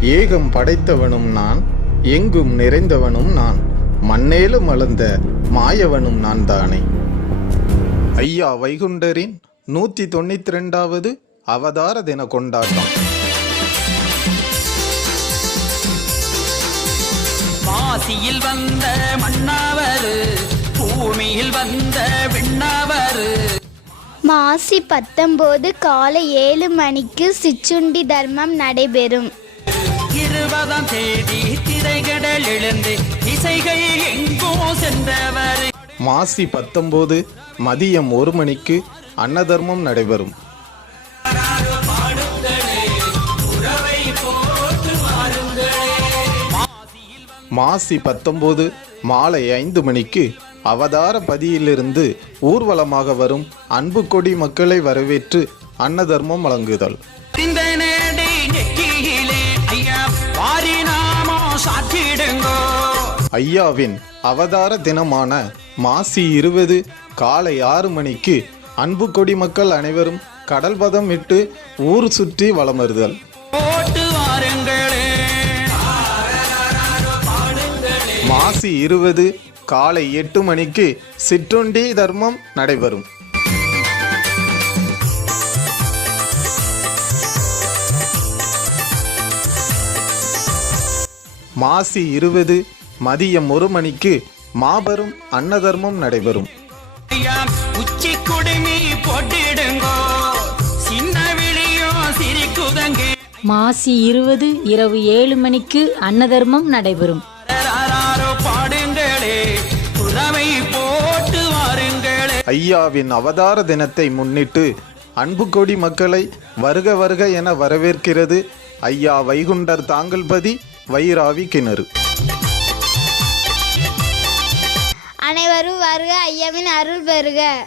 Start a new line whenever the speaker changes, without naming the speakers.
ஏகம் படைத்தவனும் நான் எங்கும் நிறைந்தவனும் நான் மண்ணேலும் அளந்த மாயவனும் நான் தானே. ஐயா வைகுண்டரின் நூற்றி தொண்ணூற்றி ரெண்டாவது அவதார தின கொண்டாட்டம்.
மாசியில் வந்த மன்னாவரு பூமியில் வந்த விண்ணாவரு.
மாசி பத்தொம்போது காலை ஏழு மணிக்கு சிச்சுண்டி தர்மம் நடைபெறும்.
இருபதாம் தேதி திரைகடல் எழுந்து இசைகள் எங்கோ சென்றவர்.
மாசி பத்தொன்பது மதியம் ஒரு மணிக்கு அன்னதர்மம் நடைபெறும். மாசி பத்தொன்பது மாலை ஐந்து மணிக்கு அவதார பதியிலிருந்து ஊர்வலமாக வரும் அன்பு கொடி மக்களை வரவேற்று அன்னதர்மம் வழங்குதல்.
சாற்றிடுங்கோ
ஐயாவின் அவதார தினமான மாசி இருபது காலை ஆறு மணிக்கு அன்பு கொடி மக்கள் அனைவரும் கடல் பதம் விட்டு ஊர் சுற்றி வலம் வருதல். மாசி இருபது காலை எட்டு மணிக்கு சிற்றுண்டி தர்மம் நடைபெறும். மாசி இருபது மதியம் ஒரு மணிக்கு மாபெரும் அன்னதர்மம் நடைபெறும்.
ஐயா உச்சி குடுமி போட்டிடுங்கோ. சின்ன விழியோ சிரிக்குதங்கே.
மாசி இருபது இரவு ஏழு மணிக்கு அன்னதர்மம் நடைபெறும்.
ஆராரோ பாடுங்களே புறவை போட்டு வாருங்களே.
ஐயாவின் அவதார தினத்தை முன்னிட்டு அன்பு கொடி மக்களை வருக வருக என வரவேற்கிறது ஐயா வைகுண்டர் தாங்கல்பதி வைராவி கிணறு.
அனைவரும் வருக ஐயாவின் அருள் பெறுக.